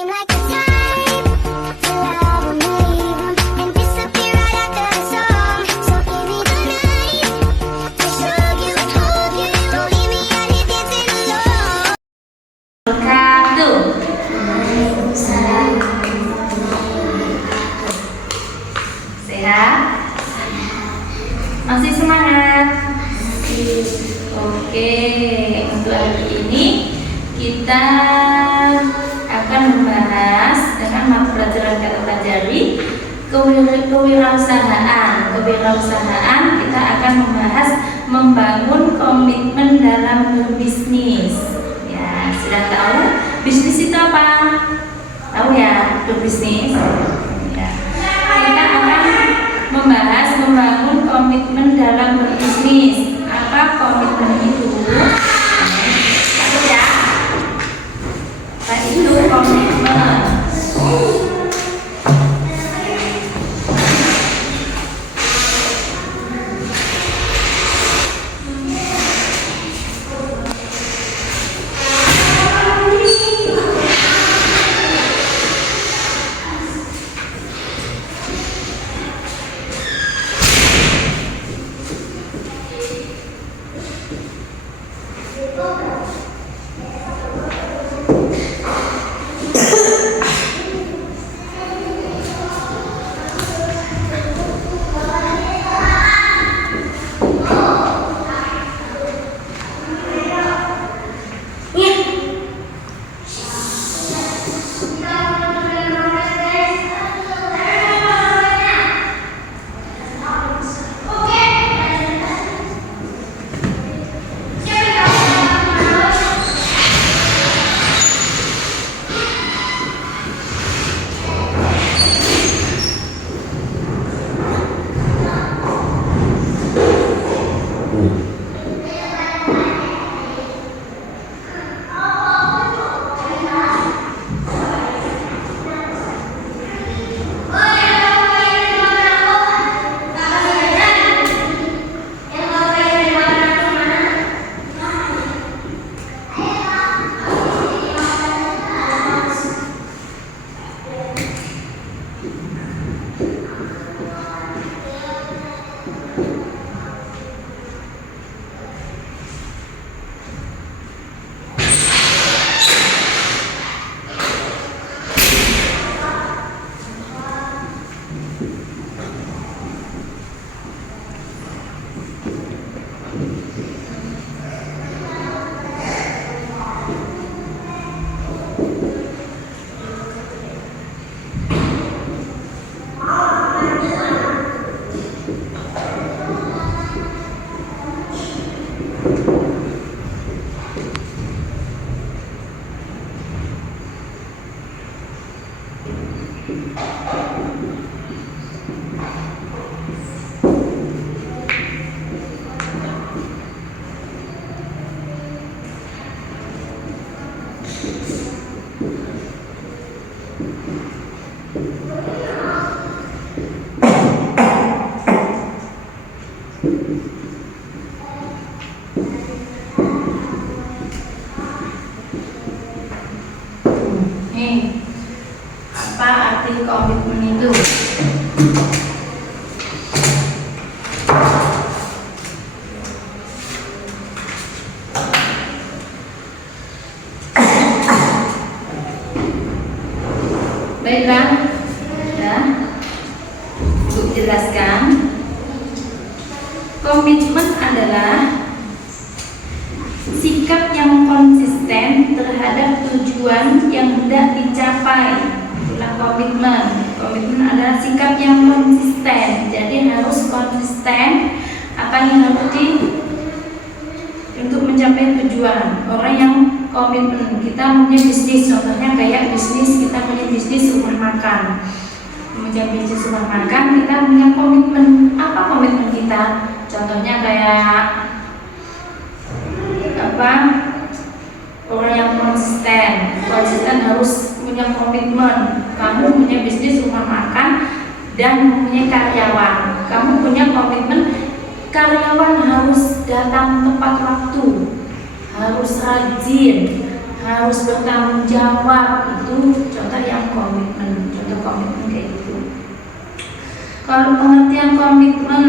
seem like the type to love 'em, leave 'em, and disappear right after the song. So give me the night to show you and hold you. Don't leave me out here dancing alone. Wabarakatuh. Sehat? Masih semangat? Oke, untuk hari ini kita akan membahas dengan mata pelajaran kata pelajari kewirausahaan. Kewirausahaan kita akan membahas membangun komitmen dalam berbisnis. Ya, sudah tahu bisnis itu apa? Tahu ya, berbisnis. Ya. Kita akan membahas membangun komitmen dalam berbisnis. Apa komitmen itu? Tahu ya? Apa itu komitmen? Apa arti komitmen itu? Baiklah, ya. Untuk jelaskan, komitmen adalah sikap yang konsisten terhadap tujuan yang hendak dicapai. Itulah komitmen. Komitmen adalah sikap yang konsisten. Jadi harus konsisten apa yang harus untuk mencapai tujuan. Orang yang komitmen, kita punya bisnis, contohnya kayak bisnis, kita punya bisnis rumah makan. Mencapai bisnis rumah makan, kita punya komitmen. Apa komitmen kita? Contohnya kayak apa? Orang yang konsisten harus punya komitmen. Kamu punya bisnis rumah makan dan punya karyawan. Kamu punya komitmen, karyawan harus datang tepat waktu, harus rajin, harus bertanggung jawab. Itu contoh yang komitmen, contoh komitmen kayak gitu. Kalau pengertian komitmen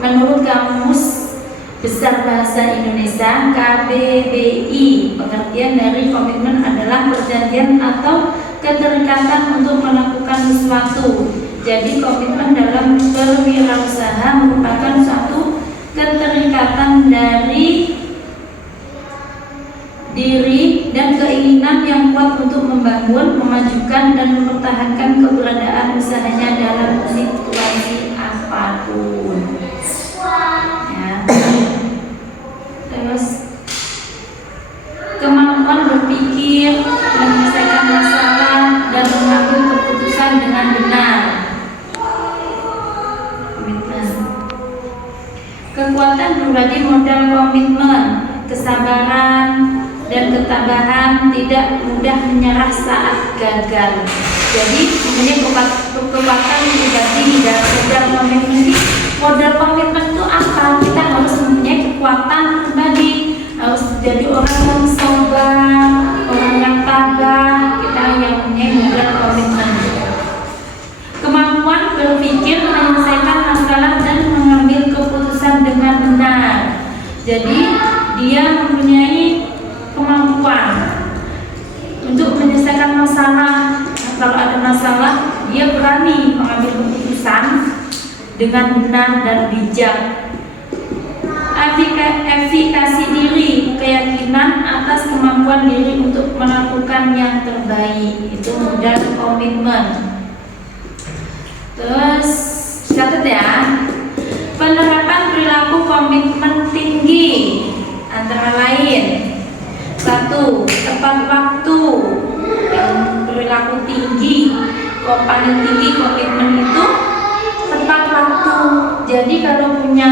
menurut Kamus Besar Bahasa Indonesia KBBI, pengertian dari komitmen adalah perjanjian atau keterikatan untuk melakukan sesuatu. Jadi komitmen dalam berwirausaha merupakan suatu keterikatan dari diri dan keinginan yang kuat untuk membangun, memajukan dan mempertahankan keberadaan usahanya dalam situasi apapun. Ya. Terus kemampuan berpikir, menyelesaikan masalah dan mengambil keputusan dengan benar. Komitmen. Kekuatan berbagi modal komitmen, kesabaran dan ketabahan, tidak mudah menyerah saat gagal. Jadi mempunyai kekuatan pribadi dan modal komitmen. Modal komitmen itu apa? Kita harus mempunyai kekuatan pribadi, harus jadi orang yang sabar, orang yang tabah. Kita yang mempunyai modal komitmen. Kemampuan berpikir, menyelesaikan masalah dan mengambil keputusan dengan benar. Jadi dia mempunyai kemampuan untuk menyelesaikan masalah. Kalau ada masalah, dia berani mengambil keputusan dengan benar dan bijak. Efikasi diri, keyakinan atas kemampuan diri untuk melakukan yang terbaik, itu modal komitmen. Terus catat ya, penerapan perilaku komitmen tinggi antara lain: 1. Tepat waktu. Yang perilaku tinggi, paling tinggi komitmen itu tepat waktu. Jadi kalau punya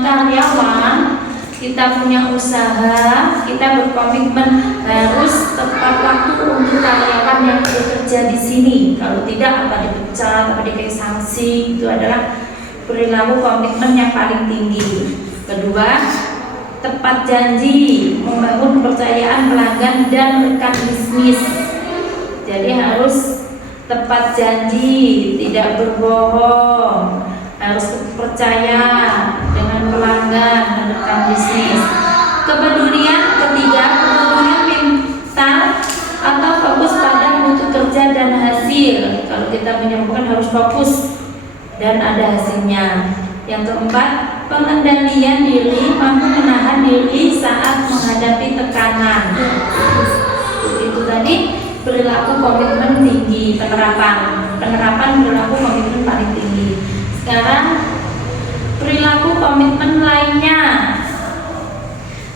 karyawan, kita punya usaha, kita berkomitmen harus tepat waktu untuk karyawan yang bekerja di sini. Kalau tidak, apa dipecat, apa dikasih sanksi. Itu adalah perilaku komitmen yang paling tinggi. Kedua, tepat janji, membangun kepercayaan pelanggan dan rekan bisnis. Jadi harus tepat janji, tidak berbohong, harus percaya dengan pelanggan dan rekan bisnis. Kepedulian, ketiga, kepedulian mental atau fokus pada mutu kerja dan hasil. Kalau kita menyambungkan harus fokus dan ada hasilnya. Yang keempat, pengendalian diri, mampu menahan diri saat menghadapi tekanan. Itu tadi perilaku komitmen tinggi, penerapan perilaku komitmen paling tinggi. Sekarang perilaku komitmen lainnya: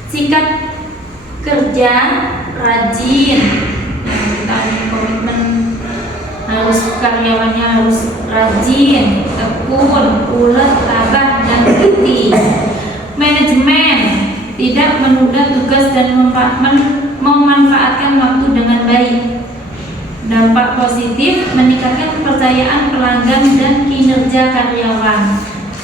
sikap kerja rajin. Yang kita komitmen harus karyawannya harus rajin, tekun, ulet, tabah dan teliti. Manajemen, tidak menunda tugas dan memanfaatkan waktu dengan baik. Dampak positif, meningkatkan kepercayaan pelanggan dan kinerja karyawan.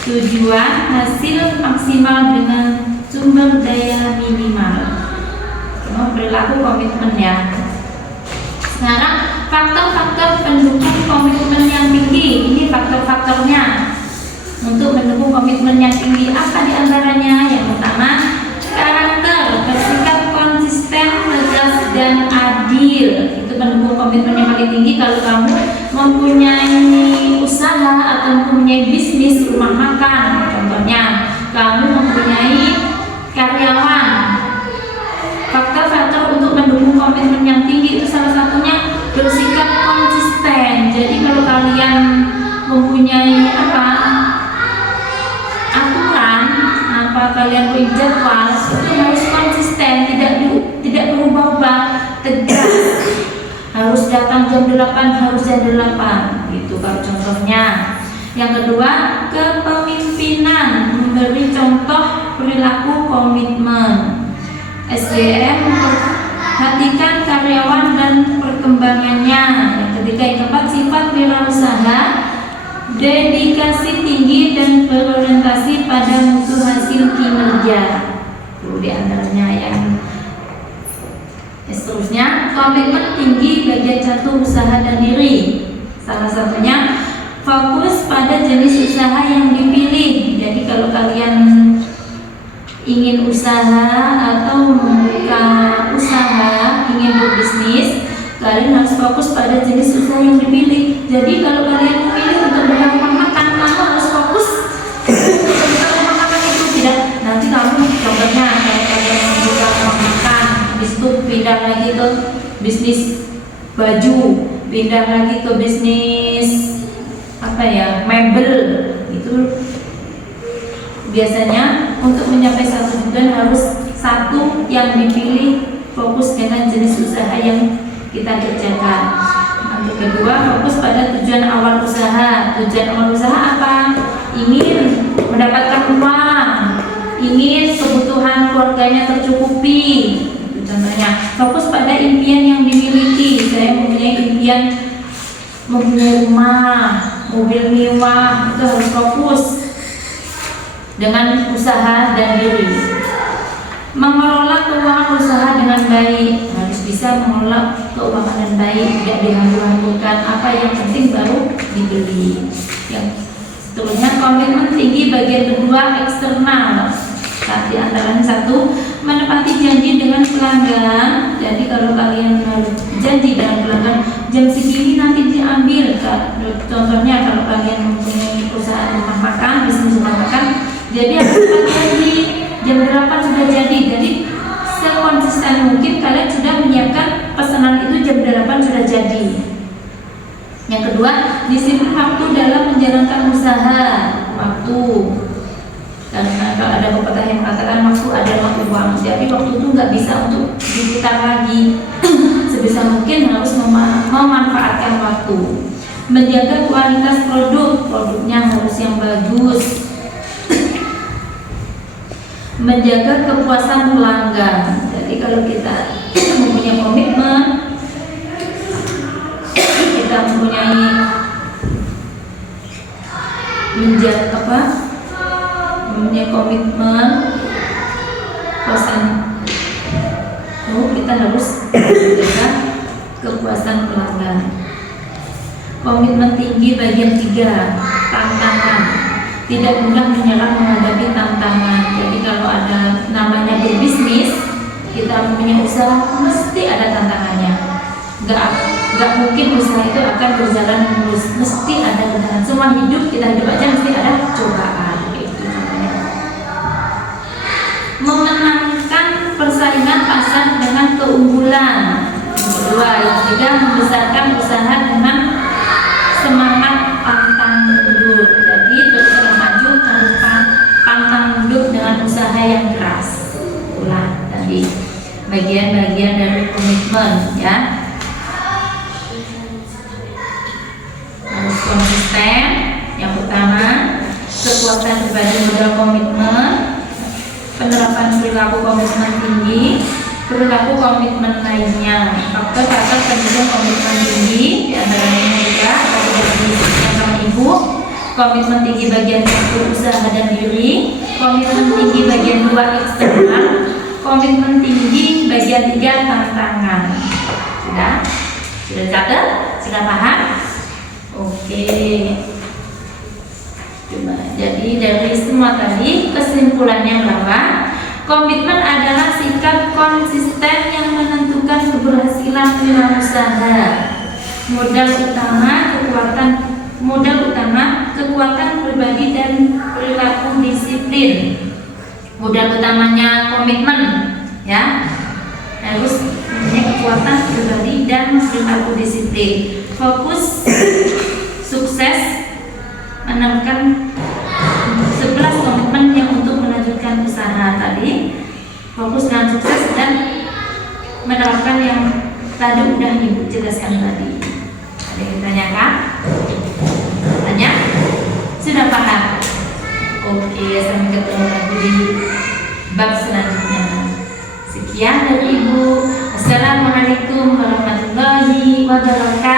Tujuan, hasil maksimal dengan sumber daya minimal. Perilaku komitmen ya. Sekarang faktor-faktor pendukung komitmen yang tinggi. Ini faktor-faktornya untuk mendukung komitmen yang tinggi. Apa diantaranya? Yang pertama, karakter, bersikap konsisten, tegas dan adil. Itu mendukung komitmen yang paling tinggi. Kalau kamu mempunyai usaha atau mempunyai bisnis rumah makan, contohnya kamu mempunyai karyawan, faktor-faktor untuk mendukung komitmen yang tinggi itu salah satunya bersikap konsisten. Jadi kalau kalian mempunyai aturan, kalian punya jadwal, itu harus konsisten, tidak berubah-ubah, tegas. Harus datang jam 8, harus jam 8. Itu kalau contohnya. Yang kedua, kepemimpinan, memberi contoh perilaku komitmen. SDM, memperhatikan karyawan dan perkembangannya. Yang ketiga, yang keempat, sifat wirausaha, dedikasi tinggi dan berorientasi pada mutu hasil kinerja. Itu diantaranya. Seterusnya, komitmen tinggi bagian 1 usaha dan diri. Salah satunya fokus pada jenis usaha yang dipilih. Jadi kalau kalian ingin usaha atau membuka usaha, ingin berbisnis, kalian harus fokus pada jenis usaha yang dipilih. Jadi kalau kalian memilih untuk buka rumah makan, kamu harus fokus untuk buka rumah makan itu. Tidak, nanti kamu contohnya kayak kalian membuka rumah makan, habis itu pindah lagi ke bisnis baju, pindah lagi ke bisnis mebel. Itu biasanya untuk mencapai 1 tujuan harus satu yang dipilih, fokus dengan jenis usaha yang kita kerjakan. Yang kedua, fokus pada tujuan awal usaha. Tujuan awal usaha apa? Ingin mendapatkan uang, ingin kebutuhan keluarganya tercukupi. Itu contohnya. Fokus pada impian yang dimiliki. Saya mempunyai impian mempunyai rumah, mobil mewah. Itu harus fokus dengan usaha dan diri. Mengelola keuangan usaha dengan baik, harus bisa mengelola keuangan dengan baik, tidak dihambur-hamburkan. Apa yang penting baru dibeli. Yang seterusnya, komitmen tinggi bagian kedua eksternal. Di antaranya 1, menepati janji dengan pelanggan. Jadi kalau kalian janji dengan pelanggan, jam segini nanti diambil. Contohnya kalau kalian mempunyai usaha rumah makan, bisnis rumah makan, jadi harus janji jam 8 sudah jadi. Jadi sekonsisten mungkin kalian sudah menyiapkan pesanan itu jam 8 sudah jadi. Yang kedua, disiplin waktu dalam menjalankan usaha. Waktu, karena kalau ada pepatah yang mengatakan waktu adalah uang. Jadi waktu itu nggak bisa untuk diputar lagi. Sebisa mungkin harus memanfaatkan waktu. Menjaga kualitas produknya harus yang bagus. Menjaga kepuasan pelanggan. Jadi kalau kita mempunyai komitmen, kita mempunyai mempunyai komitmen kepuasan, kita harus menjaga kepuasan pelanggan. Komitmen tinggi bagian 3, tantangan. Tidak mudah menyerah menghadapi tantangan. Jadi kalau ada namanya berbisnis, kita mempunyai usaha, mesti ada tantangannya. Gak mungkin usaha itu akan berjalan mulus, mesti ada tantangan. Semua hidup kita hidup aja mesti ada cobaan. Itu namanya. Memenangkan persaingan pasar dengan keunggulan. Yang kedua, yang ketiga, membesarkan usaha dengan semangat pantang mundur. Jadi terus maju tanpa pantang mundur dengan usaha yang keras. Ulang tadi bagian-bagian dari komitmen, ya. Harus konsisten. Yang pertama, kekuatan pribadi modal komitmen, penerapan perilaku komitmen tinggi, perilaku komitmen lainnya. Faktor-faktor pendukung komitmen tinggi diantaranya juga sama ibu, komitmen tinggi bagian 1 usaha dan diri, komitmen tinggi bagian 2 eksternal, komitmen tinggi bagian 3 tantangan. Sudah catat? Sudah paham? Oke. Coba. Jadi dari semua tadi kesimpulannya bahwa komitmen adalah sikap konsisten yang menentukan keberhasilan wirausaha. Modal utama kekuatan pribadi dan perilaku disiplin. Modal utamanya komitmen, ya. Harus punya kekuatan pribadi dan perilaku disiplin. Fokus sukses menemukan 11 komitmen yang untuk melanjutkan usaha tadi. Fokus dengan sukses dan menerapkan yang tadi udah Ibu jelaskan tadi. Ada yang ditanyakan? Tanya? Sudah paham? Oke, sampai ketemu lagi di bab selanjutnya. Sekian dari Ibu. Assalamualaikum warahmatullahi wabarakatuh.